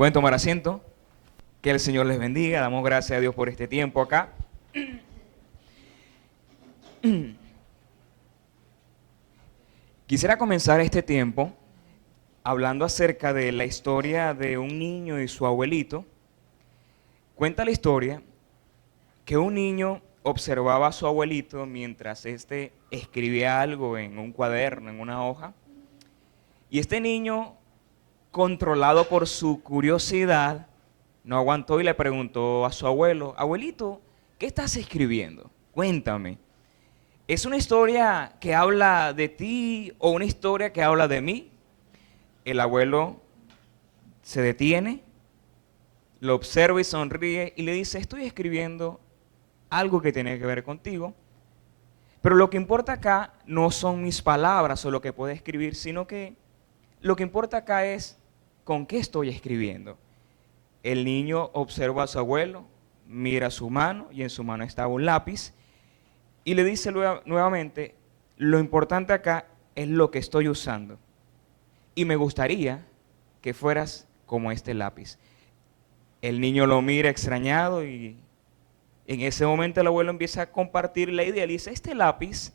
Pueden tomar asiento. Que el Señor les bendiga. Damos gracias a Dios por este tiempo acá. Quisiera comenzar este tiempo hablando acerca de la historia de un niño y su abuelito. Cuenta la historia que un niño observaba a su abuelito mientras éste escribía algo en un cuaderno, en una hoja. Y este niño, controlado por su curiosidad, no aguantó y le preguntó a su abuelo: abuelito, ¿qué estás escribiendo? Cuéntame. ¿Es una historia que habla de ti o una historia que habla de mí? El abuelo se detiene, lo observa y sonríe y le dice: estoy escribiendo algo que tiene que ver contigo, pero lo que importa acá no son mis palabras o lo que puedo escribir, sino que lo que importa acá es con qué estoy escribiendo. El niño observa a su abuelo, mira su mano y en su mano estaba un lápiz y le dice nuevamente: lo importante acá es lo que estoy usando y me gustaría que fueras como este lápiz. El niño lo mira extrañado y en ese momento el abuelo empieza a compartir la idea. Le dice: este lápiz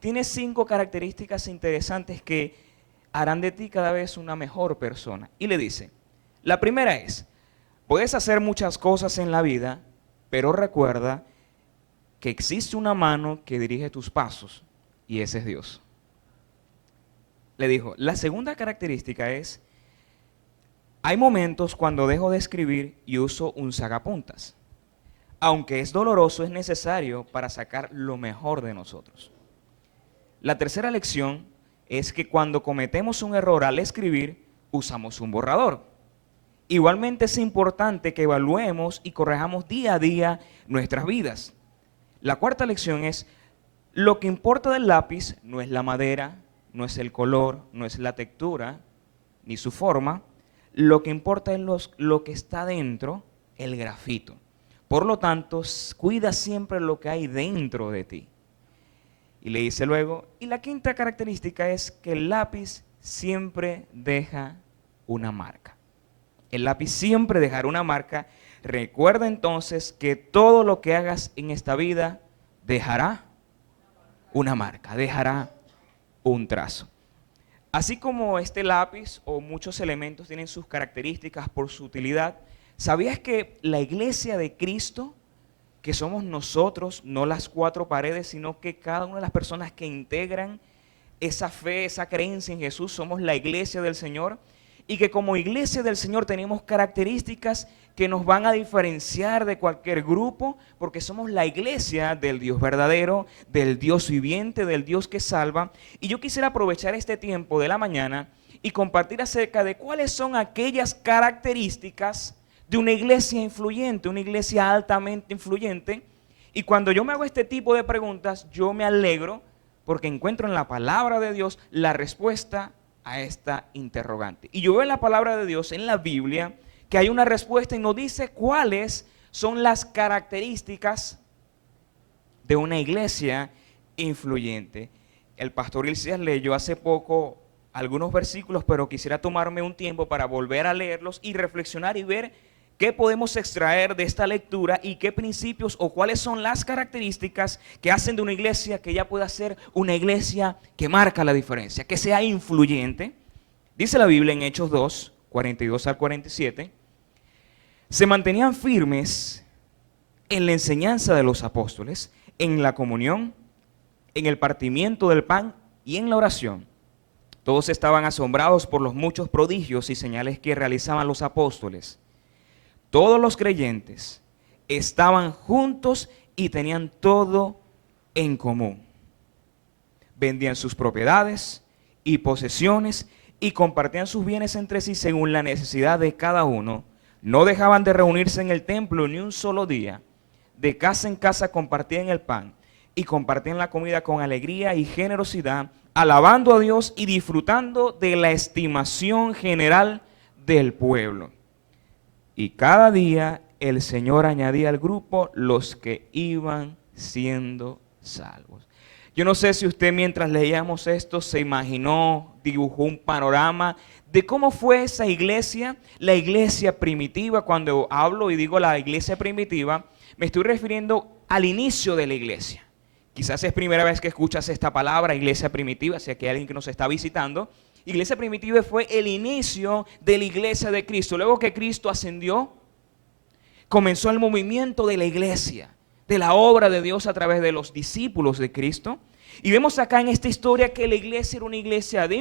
tiene 5 características interesantes que harán de ti cada vez una mejor persona. Y le dice: la primera es, puedes hacer muchas cosas en la vida, pero recuerda que existe una mano que dirige tus pasos y ese es Dios. Le dijo: la segunda característica es, hay momentos cuando dejo de escribir y uso un sacapuntas. Aunque es doloroso, es necesario para sacar lo mejor de nosotros. La tercera lección es que cuando cometemos un error al escribir, usamos un borrador. Igualmente es importante que evaluemos y corrijamos día a día nuestras vidas. La cuarta lección es, lo que importa del lápiz no es la madera, no es el color, no es la textura, ni su forma. Lo que importa es lo que está dentro, el grafito. Por lo tanto, cuida siempre lo que hay dentro de ti. Y le dice luego, y la quinta característica es que el lápiz siempre deja una marca. El lápiz siempre dejará una marca. Recuerda entonces que todo lo que hagas en esta vida dejará una marca, dejará un trazo. Así como este lápiz o muchos elementos tienen sus características por su utilidad, ¿sabías que la iglesia de Cristo, que somos nosotros, no las 4 paredes, sino que cada una de las personas que integran esa fe, esa creencia en Jesús, somos la iglesia del Señor? Y que como iglesia del Señor tenemos características que nos van a diferenciar de cualquier grupo, porque somos la iglesia del Dios verdadero, del Dios viviente, del Dios que salva. Y yo quisiera aprovechar este tiempo de la mañana y compartir acerca de cuáles son aquellas características de una iglesia influyente, una iglesia altamente influyente. Y cuando yo me hago este tipo de preguntas, yo me alegro porque encuentro en la palabra de Dios la respuesta a esta interrogante. Y yo veo en la palabra de Dios, en la Biblia, que hay una respuesta y nos dice cuáles son las características de una iglesia influyente. El pastor Ilcías leyó hace poco algunos versículos, pero quisiera tomarme un tiempo para volver a leerlos y reflexionar y ver qué podemos extraer de esta lectura y qué principios o cuáles son las características que hacen de una iglesia que ya pueda ser una iglesia que marca la diferencia, que sea influyente. Dice la Biblia en Hechos 2, 42 al 47, se mantenían firmes en la enseñanza de los apóstoles, en la comunión, en el partimiento del pan y en la oración. Todos estaban asombrados por los muchos prodigios y señales que realizaban los apóstoles. Todos los creyentes estaban juntos y tenían todo en común. Vendían sus propiedades y posesiones y compartían sus bienes entre sí según la necesidad de cada uno. No dejaban de reunirse en el templo ni un solo día. De casa en casa compartían el pan y compartían la comida con alegría y generosidad, alabando a Dios y disfrutando de la estimación general del pueblo. Y cada día el Señor añadía al grupo los que iban siendo salvos. Yo no sé si usted mientras leíamos esto se imaginó, dibujó un panorama de cómo fue esa iglesia, la iglesia primitiva. Cuando hablo y digo la iglesia primitiva, me estoy refiriendo al inicio de la iglesia. Quizás es primera vez que escuchas esta palabra, iglesia primitiva, si aquí hay alguien que nos está visitando. Iglesia primitiva fue el inicio de la iglesia de Cristo. Luego que Cristo ascendió, comenzó el movimiento de la iglesia, de la obra de Dios a través de los discípulos de Cristo. Y vemos acá en esta historia que la iglesia era una iglesia de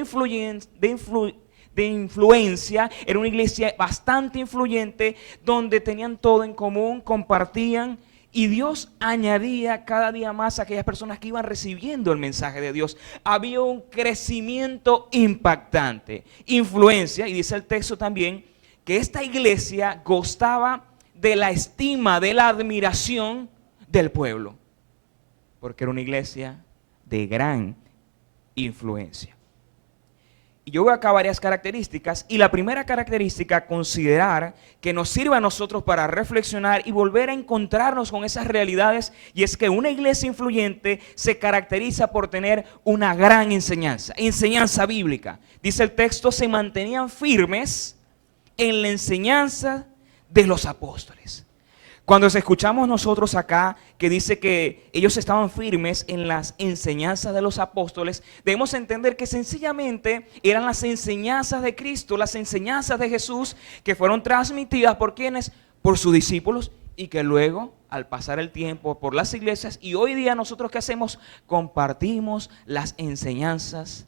influencia, era una iglesia bastante influyente, donde tenían todo en común, compartían, y Dios añadía cada día más a aquellas personas que iban recibiendo el mensaje de Dios. Había un crecimiento impactante, influencia, y dice el texto también que esta iglesia gozaba de la estima, de la admiración del pueblo, porque era una iglesia de gran influencia. Y yo veo acá varias características, y la primera característica, considerar que nos sirve a nosotros para reflexionar y volver a encontrarnos con esas realidades, y es que una iglesia influyente se caracteriza por tener una gran enseñanza, enseñanza bíblica. Dice el texto, se mantenían firmes en la enseñanza de los apóstoles. Cuando escuchamos nosotros acá que dice que ellos estaban firmes en las enseñanzas de los apóstoles, debemos entender que sencillamente eran las enseñanzas de Cristo, las enseñanzas de Jesús, que fueron transmitidas por quienes, por sus discípulos, y que luego, al pasar el tiempo, por las iglesias, y hoy día nosotros ¿qué hacemos? Compartimos las enseñanzas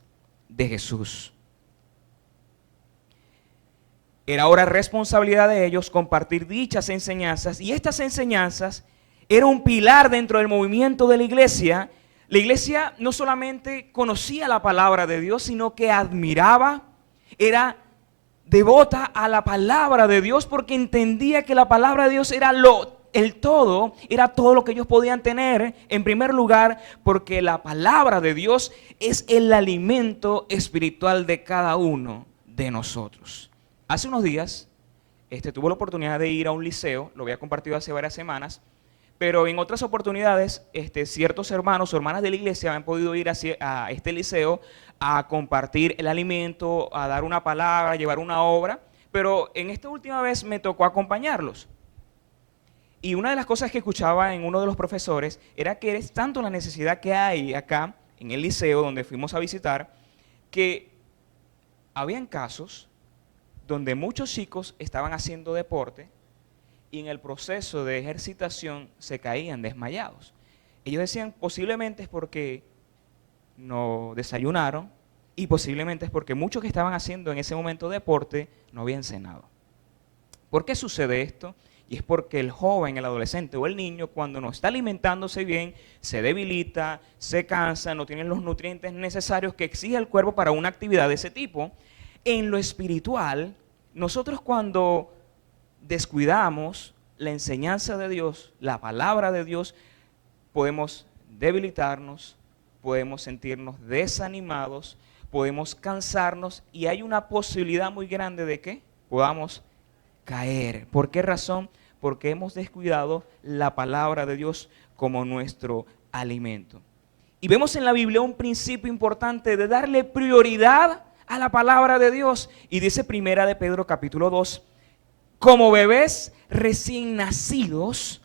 de Jesús. Era ahora responsabilidad de ellos compartir dichas enseñanzas, y estas enseñanzas eran un pilar dentro del movimiento de la iglesia. La iglesia no solamente conocía la palabra de Dios, sino que admiraba, era devota a la palabra de Dios, porque entendía que la palabra de Dios era el todo, era todo lo que ellos podían tener. En primer lugar, porque la palabra de Dios es el alimento espiritual de cada uno de nosotros. Hace unos días tuve la oportunidad de ir a un liceo, lo había compartido hace varias semanas, pero en otras oportunidades ciertos hermanos o hermanas de la iglesia han podido ir a este liceo a compartir el alimento, a dar una palabra, a llevar una obra, pero en esta última vez me tocó acompañarlos. Y una de las cosas que escuchaba en uno de los profesores era que es tanto la necesidad que hay acá en el liceo donde fuimos a visitar, que habían casos donde muchos chicos estaban haciendo deporte y en el proceso de ejercitación se caían desmayados. Ellos decían, posiblemente es porque no desayunaron, y posiblemente es porque muchos que estaban haciendo en ese momento deporte no habían cenado. ¿Por qué sucede esto? Y es porque el joven, el adolescente o el niño, cuando no está alimentándose bien, se debilita, se cansa, no tiene los nutrientes necesarios que exige el cuerpo para una actividad de ese tipo. En lo espiritual, nosotros cuando descuidamos la enseñanza de Dios, la palabra de Dios, podemos debilitarnos, podemos sentirnos desanimados, podemos cansarnos, y hay una posibilidad muy grande de que podamos caer. ¿Por qué razón? Porque hemos descuidado la palabra de Dios como nuestro alimento. Y vemos en la Biblia un principio importante de darle prioridad a la palabra de Dios. Y dice primera de Pedro capítulo 2, como bebés recién nacidos,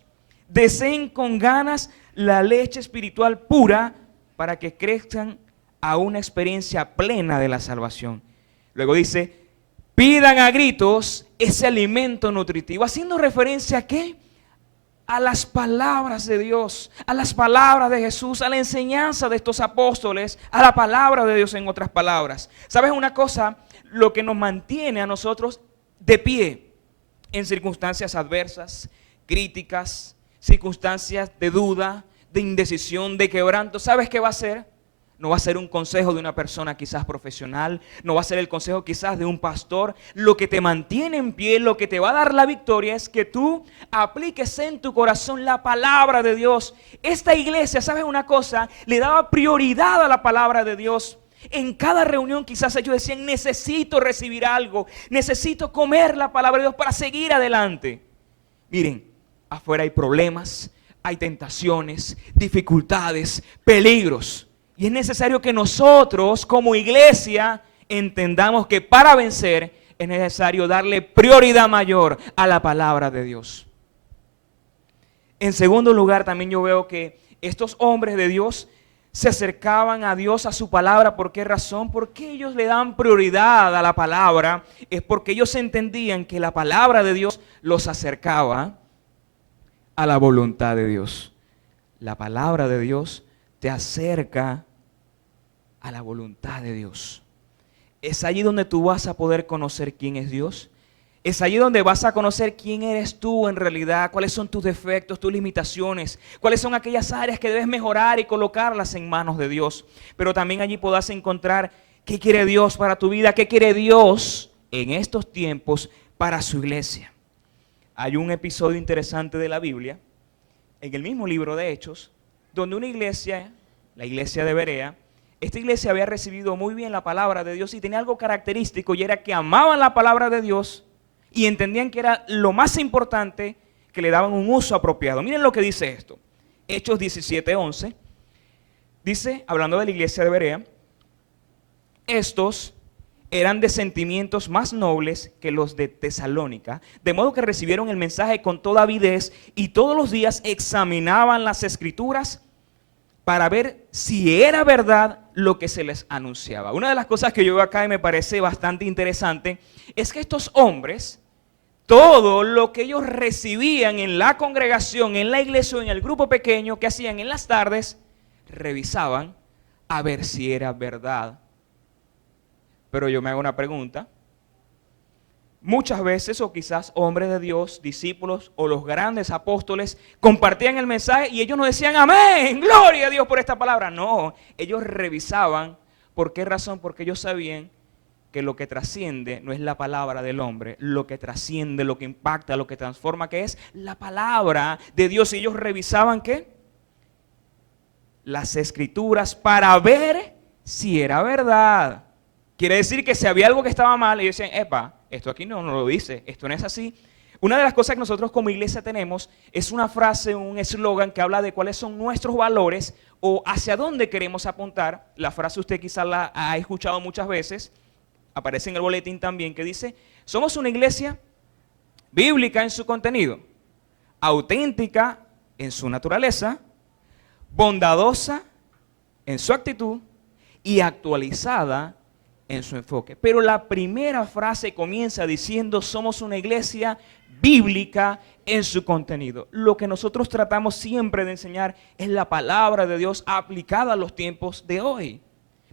deseen con ganas la leche espiritual pura para que crezcan a una experiencia plena de la salvación. Luego dice, pidan a gritos ese alimento nutritivo, haciendo referencia ¿a qué? A las palabras de Dios, a las palabras de Jesús, a la enseñanza de estos apóstoles, a la palabra de Dios en otras palabras. ¿Sabes una cosa? Lo que nos mantiene a nosotros de pie en circunstancias adversas, críticas, circunstancias de duda, de indecisión, de quebranto, ¿sabes qué va a ser? No va a ser un consejo de una persona quizás profesional, no va a ser el consejo quizás de un pastor. Lo que te mantiene en pie, lo que te va a dar la victoria es que tú apliques en tu corazón la palabra de Dios. Esta iglesia, ¿sabes una cosa? Le daba prioridad a la palabra de Dios. En cada reunión quizás ellos decían, necesito recibir algo, necesito comer la palabra de Dios para seguir adelante. Miren, afuera hay problemas, hay tentaciones, dificultades, peligros. Y es necesario que nosotros como iglesia entendamos que para vencer es necesario darle prioridad mayor a la palabra de Dios. En segundo lugar, también yo veo que estos hombres de Dios se acercaban a Dios, a su palabra. ¿Por qué razón? Porque ellos le dan prioridad a la palabra. Es porque ellos entendían que la palabra de Dios los acercaba a la voluntad de Dios. La palabra de Dios te acerca a la voluntad de Dios. Es allí donde tú vas a poder conocer quién es Dios. Es allí donde vas a conocer quién eres tú en realidad, cuáles son tus defectos, tus limitaciones, cuáles son aquellas áreas que debes mejorar y colocarlas en manos de Dios. Pero también allí podrás encontrar qué quiere Dios para tu vida, qué quiere Dios en estos tiempos para su iglesia. Hay un episodio interesante de la Biblia, en el mismo libro de Hechos, donde una iglesia, la iglesia de Berea, esta iglesia había recibido muy bien la palabra de Dios y tenía algo característico, y era que amaban la palabra de Dios y entendían que era lo más importante, que le daban un uso apropiado. Miren lo que dice esto. Hechos 17:11. Dice, hablando de la iglesia de Berea, estos eran de sentimientos más nobles que los de Tesalónica, de modo que recibieron el mensaje con toda avidez y todos los días examinaban las escrituras para ver si era verdad lo que se les anunciaba. Una de las cosas que yo veo acá y me parece bastante interesante es que estos hombres, todo lo que ellos recibían en la congregación, en la iglesia o en el grupo pequeño que hacían en las tardes, revisaban a ver si era verdad. Pero yo me hago una pregunta. Muchas veces, o quizás hombres de Dios, discípulos o los grandes apóstoles, compartían el mensaje y ellos no decían amén, gloria a Dios por esta palabra. No, ellos revisaban. ¿Por qué razón? Porque ellos sabían que lo que trasciende no es la palabra del hombre, lo que trasciende, lo que impacta, lo que transforma, que es la palabra de Dios. Y ellos revisaban ¿qué? Las escrituras para ver si era verdad. Quiere decir que si había algo que estaba mal, ellos decían, epa, esto aquí no lo dice, esto no es así. Una de las cosas que nosotros como iglesia tenemos es una frase, un eslogan que habla de cuáles son nuestros valores o hacia dónde queremos apuntar. La frase usted quizás la ha escuchado muchas veces, aparece en el boletín también, que dice, somos una iglesia bíblica en su contenido, auténtica en su naturaleza, bondadosa en su actitud y actualizada en su enfoque. Pero la primera frase comienza diciendo, somos una iglesia bíblica en su contenido. Lo que nosotros tratamos siempre de enseñar es la palabra de Dios aplicada a los tiempos de hoy.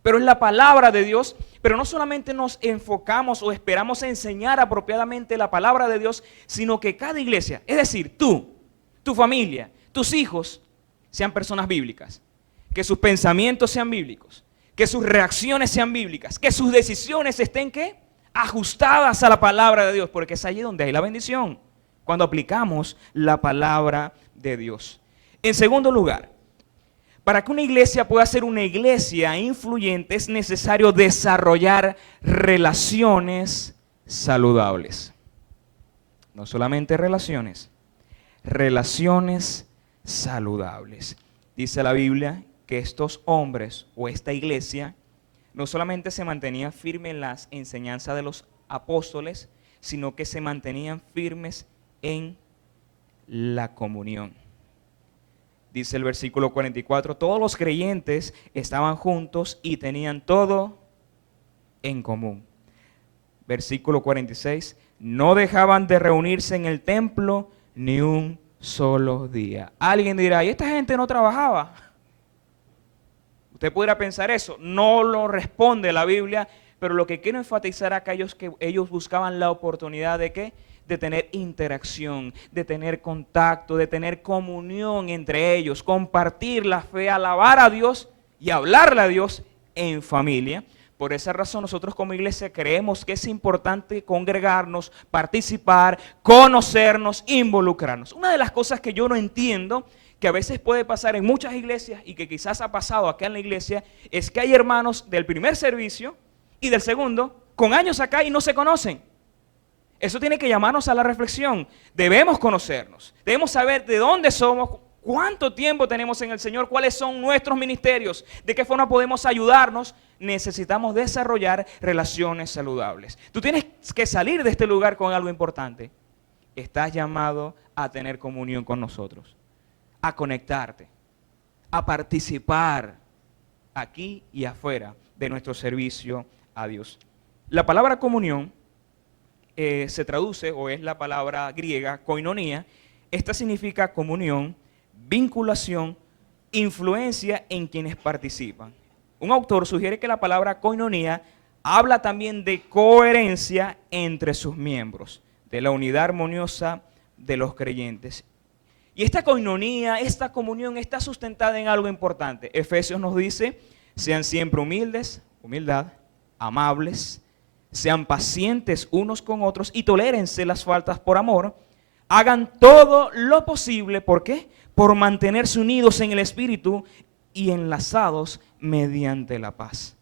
Pero es la palabra de Dios, pero no solamente nos enfocamos o esperamos enseñar apropiadamente la palabra de Dios, sino que cada iglesia, es decir, tú, tu familia, tus hijos, sean personas bíblicas, que sus pensamientos sean bíblicos, que sus reacciones sean bíblicas, que sus decisiones estén ¿qué? Ajustadas a la palabra de Dios, porque es allí donde hay la bendición, cuando aplicamos la palabra de Dios. En segundo lugar, para que una iglesia pueda ser una iglesia influyente es necesario desarrollar relaciones saludables. No solamente relaciones saludables. Dice la Biblia que estos hombres o esta iglesia no solamente se mantenían firmes en las enseñanzas de los apóstoles, sino que se mantenían firmes en la comunión. Dice el versículo 44, todos los creyentes estaban juntos y tenían todo en común. Versículo 46, no dejaban de reunirse en el templo ni un solo día. Alguien dirá, ¿y esta gente no trabajaba? Usted pudiera pensar eso, no lo responde la Biblia, pero lo que quiero enfatizar acá es que ellos buscaban la oportunidad de ¿qué? De tener interacción, de tener contacto, de tener comunión entre ellos, compartir la fe, alabar a Dios y hablarle a Dios en familia. Por esa razón nosotros como iglesia creemos que es importante congregarnos, participar, conocernos, involucrarnos. Una de las cosas que yo no entiendo, que a veces puede pasar en muchas iglesias y que quizás ha pasado acá en la iglesia, es que hay hermanos del primer servicio y del segundo con años acá y no se conocen. Eso tiene que llamarnos a la reflexión. Debemos conocernos, debemos saber de dónde somos, ¿Cuánto tiempo tenemos en el Señor? ¿Cuáles son nuestros ministerios? ¿De qué forma podemos ayudarnos? Necesitamos desarrollar relaciones saludables. Tú tienes que salir de este lugar con algo importante. Estás llamado a tener comunión con nosotros, a conectarte, a participar aquí y afuera de nuestro servicio a Dios. La palabra comunión se traduce, o es la palabra griega, koinonia. Esta significa comunión, vinculación, influencia en quienes participan. Un autor sugiere que la palabra koinonia habla también de coherencia entre sus miembros, de la unidad armoniosa de los creyentes. Y esta koinonía, esta comunión está sustentada en algo importante. Efesios nos dice, sean siempre humildes, humildad, amables, sean pacientes unos con otros y tolérense las faltas por amor. Hagan todo lo posible, ¿por qué? Por mantenerse unidos en el Espíritu y enlazados mediante la paz.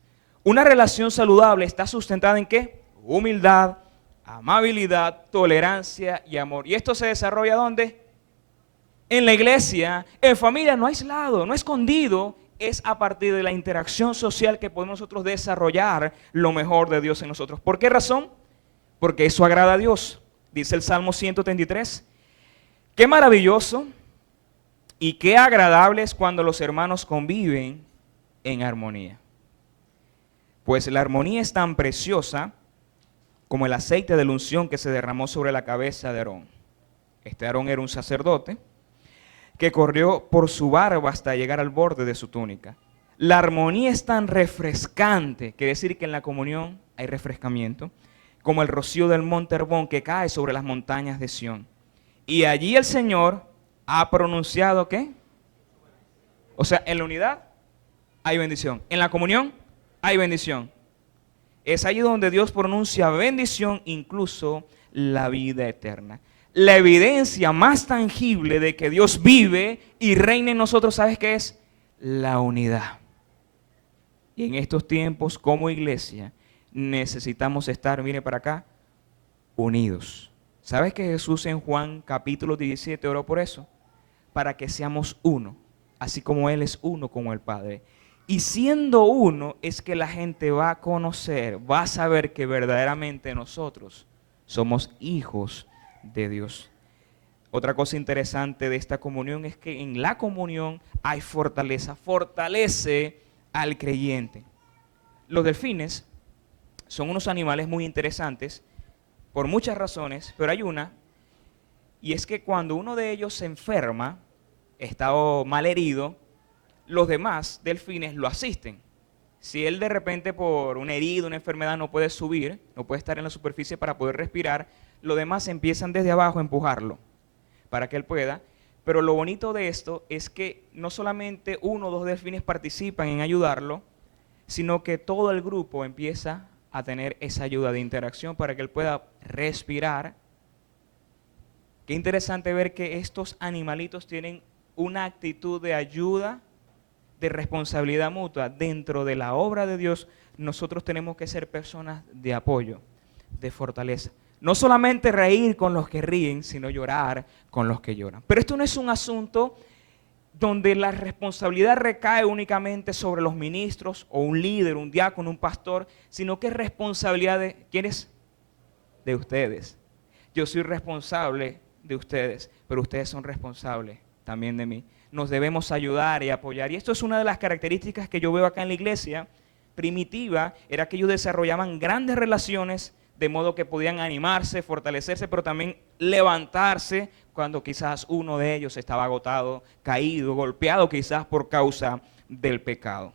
Una relación saludable está sustentada ¿en qué? Humildad, amabilidad, tolerancia y amor. ¿Y esto se desarrolla ¿dónde? En la iglesia, en familia, no aislado, no escondido. Es a partir de la interacción social que podemos nosotros desarrollar lo mejor de Dios en nosotros. ¿Por qué razón? Porque eso agrada a Dios. Dice el Salmo 133. Qué maravilloso y qué agradable es cuando los hermanos conviven en armonía. Pues la armonía es tan preciosa como el aceite de la unción que se derramó sobre la cabeza de Aarón. Este Aarón era un sacerdote que corrió por su barba hasta llegar al borde de su túnica. La armonía es tan refrescante, quiere decir que en la comunión hay refrescamiento, como el rocío del monte Herbón que cae sobre las montañas de Sión. Y allí el Señor ha pronunciado ¿qué? O sea, en la unidad hay bendición, en la comunión hay bendición. Es allí donde Dios pronuncia bendición, incluso la vida eterna. La evidencia más tangible de que Dios vive y reina en nosotros, ¿sabes qué es? La unidad. Y en estos tiempos, como iglesia, necesitamos estar, mire para acá, unidos. ¿Sabes que Jesús en Juan capítulo 17 oró por eso? Para que seamos uno, así como Él es uno con el Padre. Y siendo uno es que la gente va a conocer, va a saber que verdaderamente nosotros somos hijos de Dios. Otra cosa interesante de esta comunión es que en la comunión hay fortaleza, fortalece al creyente. Los delfines son unos animales muy interesantes por muchas razones, pero hay una, y es que cuando uno de ellos se enferma, está mal herido, los demás delfines lo asisten. Si él de repente por una herida, una enfermedad no puede subir, no puede estar en la superficie para poder respirar, los demás empiezan desde abajo a empujarlo para que él pueda. Pero lo bonito de esto es que no solamente uno o dos delfines participan en ayudarlo, sino que todo el grupo empieza a tener esa ayuda de interacción para que él pueda respirar. Qué interesante ver que estos animalitos tienen una actitud de ayuda, de responsabilidad mutua. Dentro de la obra de Dios, nosotros tenemos que ser personas de apoyo, de fortaleza. No solamente reír con los que ríen, sino llorar con los que lloran. Pero esto no es un asunto donde la responsabilidad recae únicamente sobre los ministros o un líder, un diácono, un pastor, sino que es responsabilidad de, ¿quién es? De ustedes. Yo soy responsable de ustedes, pero ustedes son responsables también de mí. Nos debemos ayudar y apoyar. Y esto es una de las características que yo veo acá en la iglesia primitiva, era que ellos desarrollaban grandes relaciones de modo que podían animarse, fortalecerse, pero también levantarse cuando quizás uno de ellos estaba agotado, caído, golpeado quizás por causa del pecado.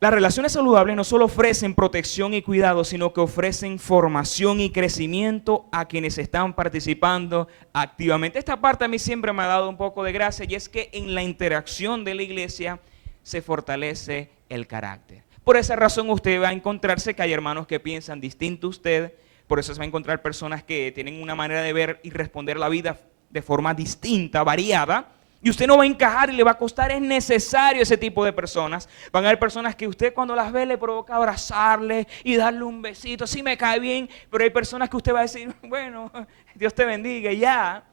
Las relaciones saludables no solo ofrecen protección y cuidado, sino que ofrecen formación y crecimiento a quienes están participando activamente. Esta parte a mí siempre me ha dado un poco de gracia y es que en la interacción de la iglesia se fortalece el carácter. Por esa razón usted va a encontrarse que hay hermanos que piensan distinto a usted, por eso se va a encontrar personas que tienen una manera de ver y responder la vida de forma distinta, variada, y usted no va a encajar y le va a costar. Es necesario ese tipo de personas. Van a haber personas que usted cuando las ve le provoca abrazarle y darle un besito, sí me cae bien, pero hay personas que usted va a decir, bueno, Dios te bendiga y ya.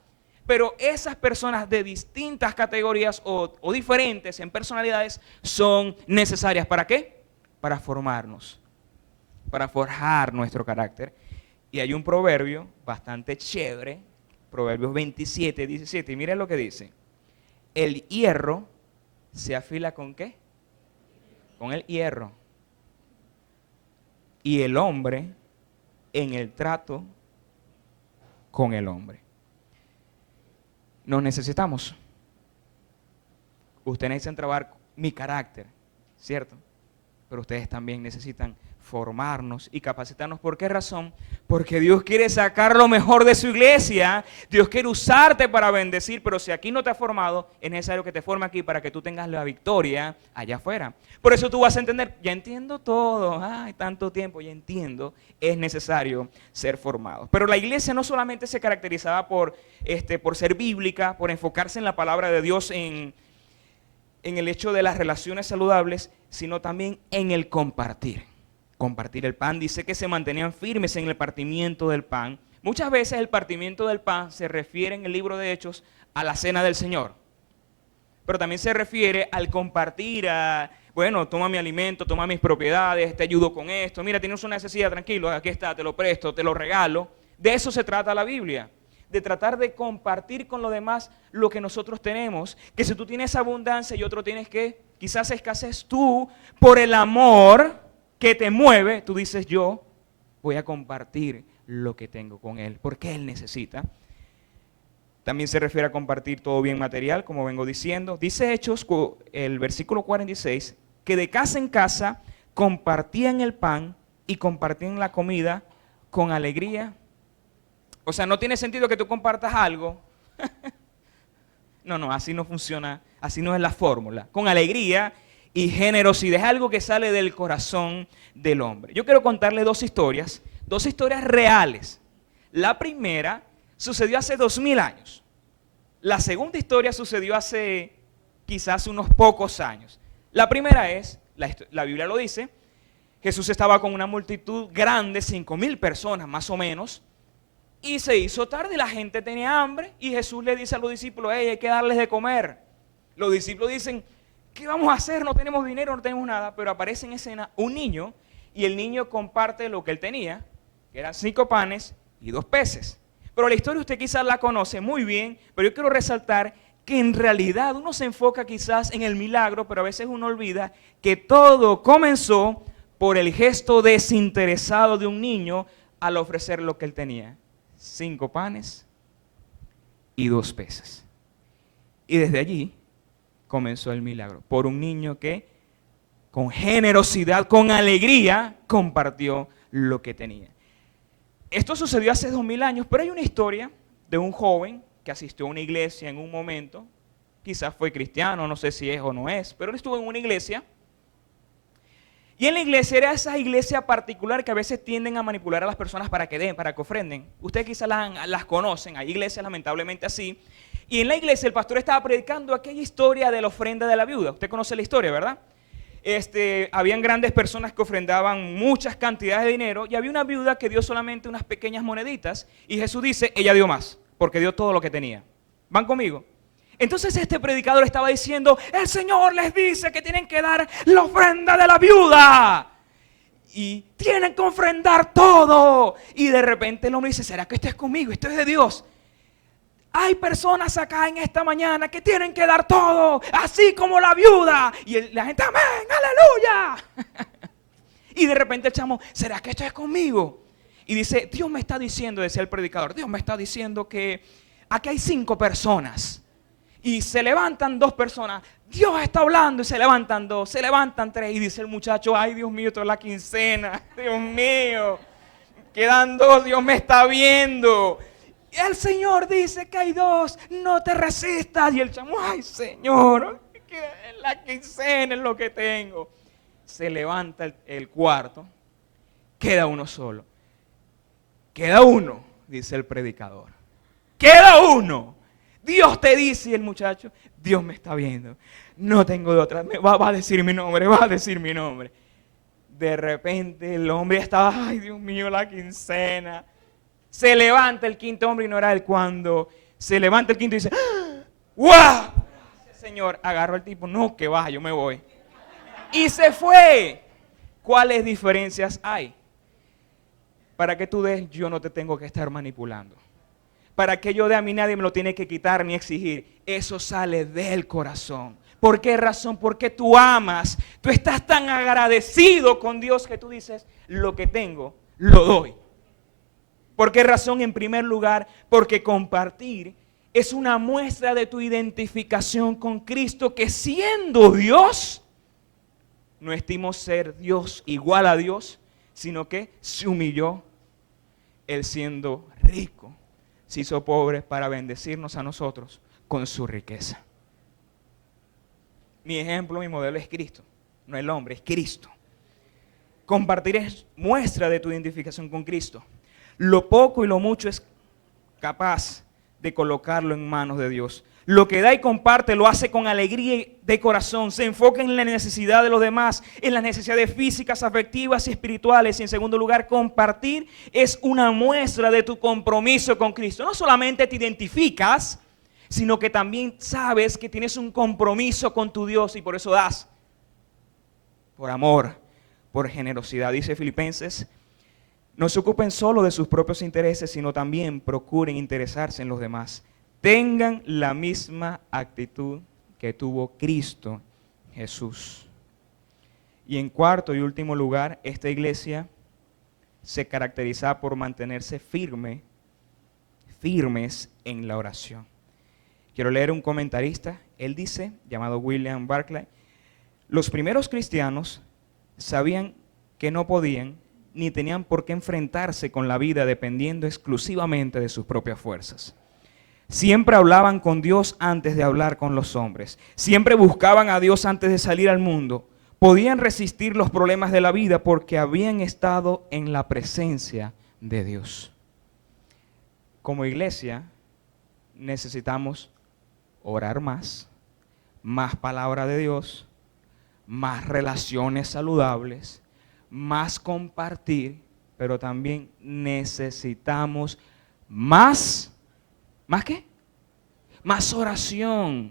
Pero esas personas de distintas categorías o diferentes en personalidades son necesarias. ¿Para qué? Para formarnos, para forjar nuestro carácter. Y hay un proverbio bastante chévere, Proverbios 27, 17, y miren lo que dice. El hierro se afila ¿con qué? Con el hierro. Y el hombre en el trato con el hombre. Nos necesitamos. Ustedes necesitan trabajar mi carácter, ¿cierto? Pero ustedes también necesitan formarnos y capacitarnos. ¿Por qué razón? Porque Dios quiere sacar lo mejor de su iglesia. Dios quiere usarte para bendecir, pero si aquí no te has formado, es necesario que te forme aquí para que tú tengas la victoria allá afuera. Por eso tú vas a entender, ya entiendo todo, ay, tanto tiempo, ya entiendo, es necesario ser formado. Pero la iglesia no solamente se caracterizaba por ser bíblica, por enfocarse en la palabra de Dios, en el hecho de las relaciones saludables, sino también en el compartir. Compartir el pan. Dice que se mantenían firmes en el partimiento del pan. Muchas veces el partimiento del pan se refiere en el libro de Hechos a la cena del Señor. Pero también se refiere al compartir, bueno, toma mi alimento, toma mis propiedades, te ayudo con esto. Mira, tienes una necesidad, tranquilo, aquí está, te lo presto, te lo regalo. De eso se trata la Biblia. De tratar de compartir con los demás lo que nosotros tenemos. Que si tú tienes abundancia y otro tienes que, quizás escasez, tú, por el amor que te mueve, tú dices, yo voy a compartir lo que tengo con él, porque él necesita. También se refiere a compartir todo bien material, como vengo diciendo. Dice Hechos, el versículo 46, que de casa en casa compartían el pan y compartían la comida con alegría. O sea, no tiene sentido que tú compartas algo. No, así no funciona, así no es la fórmula. Con alegría y generosidad, es algo que sale del corazón del hombre. Yo quiero contarle dos historias reales. La primera sucedió hace 2000 años. La segunda historia sucedió hace quizás unos pocos años. La primera es, la Biblia lo dice, Jesús estaba con una multitud grande, 5000 personas más o menos, y se hizo tarde y la gente tenía hambre, y Jesús le dice a los discípulos, hey, hay que darles de comer. Los discípulos dicen, ¿qué vamos a hacer? No tenemos dinero, no tenemos nada. Pero aparece en escena un niño y el niño comparte lo que él tenía, que eran 5 panes y 2 peces. Pero la historia usted quizás la conoce muy bien, pero yo quiero resaltar que en realidad uno se enfoca quizás en el milagro, pero a veces uno olvida que todo comenzó por el gesto desinteresado de un niño al ofrecer lo que él tenía. 5 panes y 2 peces. Y desde allí comenzó el milagro, por un niño que con generosidad, con alegría, compartió lo que tenía. Esto sucedió hace 2000 años, pero hay una historia de un joven que asistió a una iglesia en un momento, quizás fue cristiano, no sé si es o no es, pero él estuvo en una iglesia, y en la iglesia era esa iglesia particular que a veces tienden a manipular a las personas para que den, para que ofrenden. Ustedes quizás las conocen, hay iglesias lamentablemente así. Y en la iglesia el pastor estaba predicando aquella historia de la ofrenda de la viuda. Usted conoce la historia, ¿verdad? Habían grandes personas que ofrendaban muchas cantidades de dinero y había una viuda que dio solamente unas pequeñas moneditas y Jesús dice, ella dio más, porque dio todo lo que tenía. ¿Van conmigo? Entonces este predicador estaba diciendo, el Señor les dice que tienen que dar la ofrenda de la viuda. Y tienen que ofrendar todo. Y de repente el hombre dice, ¿será que esto es conmigo? Esto es de Dios. Hay personas acá en esta mañana que tienen que dar todo, así como la viuda. Y la gente, amén, aleluya. Y de repente el chamo, ¿será que esto es conmigo? Y dice, Dios me está diciendo, decía el predicador, Dios me está diciendo que aquí hay 5 personas. Y se levantan 2 personas. Dios está hablando y se levantan 2, se levantan 3. Y dice el muchacho, ay Dios mío, esto es la quincena. Dios mío, quedan 2, Dios me está viendo. El Señor dice que hay 2, no te resistas. Y el chamo, ay Señor, que la quincena es lo que tengo. Se levanta el cuarto, queda uno solo. Queda uno, dice el predicador. Queda uno. Dios te dice, y el muchacho, Dios me está viendo. No tengo de otra, va a decir mi nombre, va a decir mi nombre. De repente el hombre estaba, ay Dios mío, la quincena. Se levanta el quinto hombre y no era él cuando Se levanta el quinto y dice, ¡wow! Señor, agarro al tipo, no, que baja, yo me voy. Y se fue. ¿Cuáles diferencias hay? Para que tú des, yo no te tengo que estar manipulando. Para que yo dé, a mí nadie me lo tiene que quitar ni exigir. Eso sale del corazón. ¿Por qué razón? Porque tú amas. Tú estás tan agradecido con Dios que tú dices, lo que tengo, lo doy. ¿Por qué razón? En primer lugar, porque compartir es una muestra de tu identificación con Cristo, que siendo Dios, no estimó ser Dios igual a Dios, sino que se humilló, Él siendo rico, se hizo pobre para bendecirnos a nosotros con su riqueza. Mi ejemplo, mi modelo es Cristo, no el hombre, es Cristo. Compartir es muestra de tu identificación con Cristo. Lo poco y lo mucho es capaz de colocarlo en manos de Dios. Lo que da y comparte lo hace con alegría de corazón. Se enfoca en la necesidad de los demás, en las necesidades físicas, afectivas y espirituales. Y en segundo lugar, compartir es una muestra de tu compromiso con Cristo. No solamente te identificas, sino que también sabes que tienes un compromiso con tu Dios y por eso das. Por amor, por generosidad. Dice Filipenses, no se ocupen solo de sus propios intereses, sino también procuren interesarse en los demás. Tengan la misma actitud que tuvo Cristo Jesús. Y en cuarto y último lugar, esta iglesia se caracteriza por mantenerse firmes en la oración. Quiero leer un comentarista, él dice, llamado William Barclay, los primeros cristianos sabían que no podían ni tenían por qué enfrentarse con la vida dependiendo exclusivamente de sus propias fuerzas. Siempre hablaban con Dios antes de hablar con los hombres. Siempre buscaban a Dios antes de salir al mundo. Podían resistir los problemas de la vida porque habían estado en la presencia de Dios. Como iglesia necesitamos orar más palabra de Dios, más relaciones saludables, más compartir, pero también necesitamos ¿más qué? Más oración,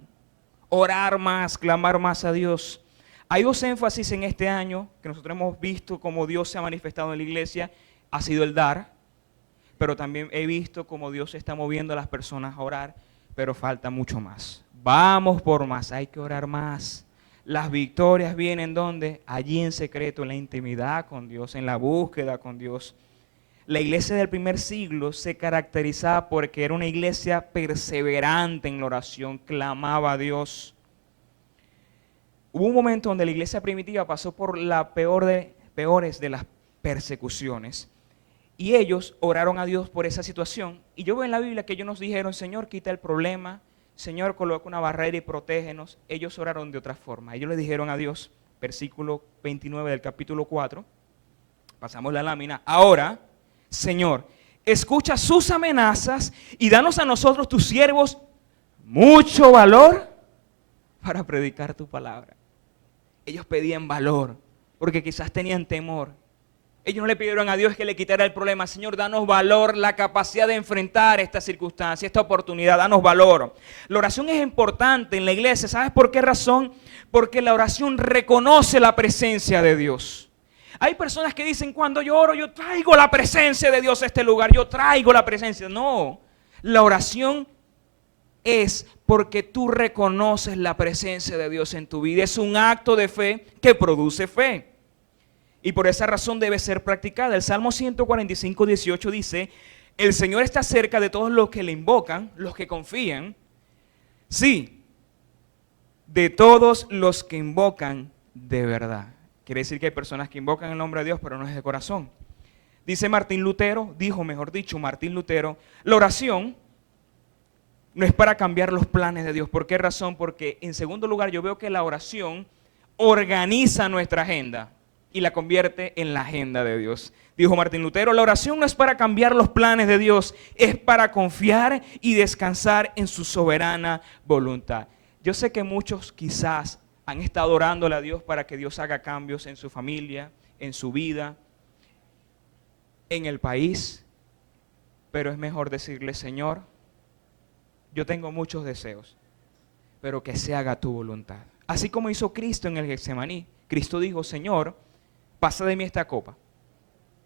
orar más, clamar más a Dios. Hay dos énfasis en este año que nosotros hemos visto cómo Dios se ha manifestado en la iglesia, ha sido el dar, pero también he visto cómo Dios está moviendo a las personas a orar, pero falta mucho más. Vamos por más, hay que orar más. Las victorias vienen ¿dónde? Allí en secreto, en la intimidad con Dios, en la búsqueda con Dios. La iglesia del primer siglo se caracterizaba porque era una iglesia perseverante en la oración, clamaba a Dios. Hubo un momento donde la iglesia primitiva pasó por la peores de las persecuciones y ellos oraron a Dios por esa situación. Y yo veo en la Biblia que ellos nos dijeron, Señor, quita el problema, Señor, coloca una barrera y protégenos. Ellos oraron de otra forma. Ellos le dijeron a Dios, versículo 29 del capítulo 4, pasamos la lámina, ahora, Señor, escucha sus amenazas y danos a nosotros, tus siervos, mucho valor para predicar tu palabra. Ellos pedían valor porque quizás tenían temor. Ellos no le pidieron a Dios que le quitara el problema. Señor, danos valor, la capacidad de enfrentar esta circunstancia, esta oportunidad, danos valor. La oración es importante en la iglesia. ¿Sabes por qué razón? Porque la oración reconoce la presencia de Dios. Hay personas que dicen, cuando yo oro, yo traigo la presencia de Dios a este lugar. Yo traigo la presencia. No, la oración es porque tú reconoces la presencia de Dios en tu vida. Es un acto de fe que produce fe. Y por esa razón debe ser practicada. El Salmo 145, 18 dice, el Señor está cerca de todos los que le invocan, los que confían. Sí, de todos los que invocan de verdad. Quiere decir que hay personas que invocan el nombre de Dios, pero no es de corazón. Dijo Martín Lutero, la oración no es para cambiar los planes de Dios. ¿Por qué razón? Porque en segundo lugar yo veo que la oración organiza nuestra agenda y la convierte en la agenda de Dios. Dijo Martín Lutero, la oración no es para cambiar los planes de Dios, es para confiar y descansar en su soberana voluntad. Yo sé que muchos quizás han estado orándole a Dios para que Dios haga cambios en su familia, en su vida, en el país, pero es mejor decirle, Señor, yo tengo muchos deseos, pero que se haga tu voluntad. Así como hizo Cristo en el Getsemaní. Cristo dijo, Señor, pasa de mí esta copa,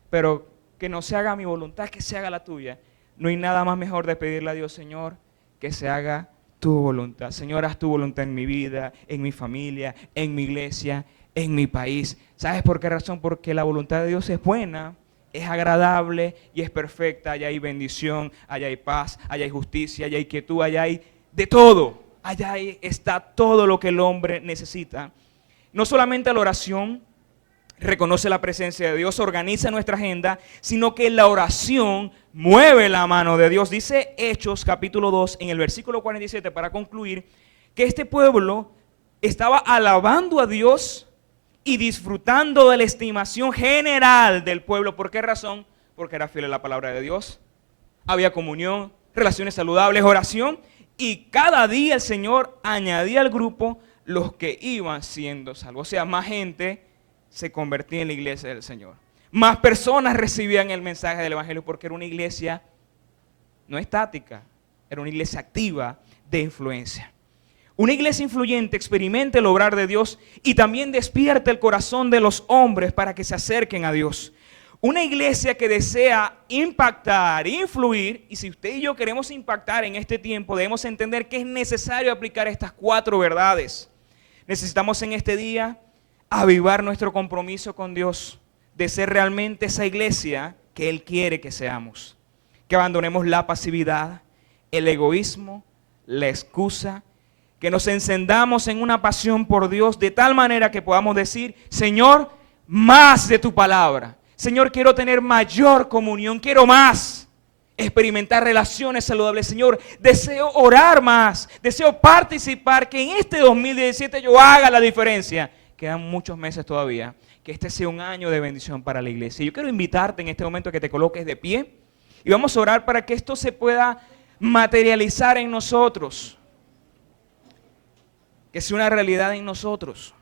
pero que no se haga mi voluntad, que se haga la tuya. No hay nada más mejor de pedirle a Dios, Señor, que se haga tu voluntad. Señor, haz tu voluntad en mi vida, en mi familia, en mi iglesia, en mi país. ¿Sabes por qué razón? Porque la voluntad de Dios es buena, es agradable y es perfecta. Allá hay bendición, allá hay paz, allá hay justicia, allá hay quietud, allá hay de todo. Allá está todo lo que el hombre necesita. No solamente la oración reconoce la presencia de Dios, organiza nuestra agenda, sino que la oración mueve la mano de Dios. Dice Hechos capítulo 2 en el versículo 47, para concluir, que este pueblo estaba alabando a Dios y disfrutando de la estimación general del pueblo. ¿Por qué razón? Porque era fiel a la palabra de Dios. Había comunión, relaciones saludables, oración, y cada día el Señor añadía al grupo los que iban siendo salvos. O sea, más gente se convertía en la iglesia del Señor. Más personas recibían el mensaje del Evangelio porque era una iglesia no estática, era una iglesia activa de influencia. Una iglesia influyente experimenta el obrar de Dios y también despierta el corazón de los hombres para que se acerquen a Dios. Una iglesia que desea impactar, influir, y si usted y yo queremos impactar en este tiempo, debemos entender que es necesario aplicar estas 4 verdades. Necesitamos en este día avivar nuestro compromiso con Dios, de ser realmente esa iglesia que Él quiere que seamos. Que abandonemos la pasividad, el egoísmo, la excusa, que nos encendamos en una pasión por Dios de tal manera que podamos decir, Señor, más de tu palabra. Señor, quiero tener mayor comunión, quiero más, experimentar relaciones saludables. Señor, deseo orar más, deseo participar, que en este 2017 yo haga la diferencia. Quedan muchos meses todavía, que este sea un año de bendición para la iglesia. Yo quiero invitarte en este momento a que te coloques de pie y vamos a orar para que esto se pueda materializar en nosotros, que sea una realidad en nosotros.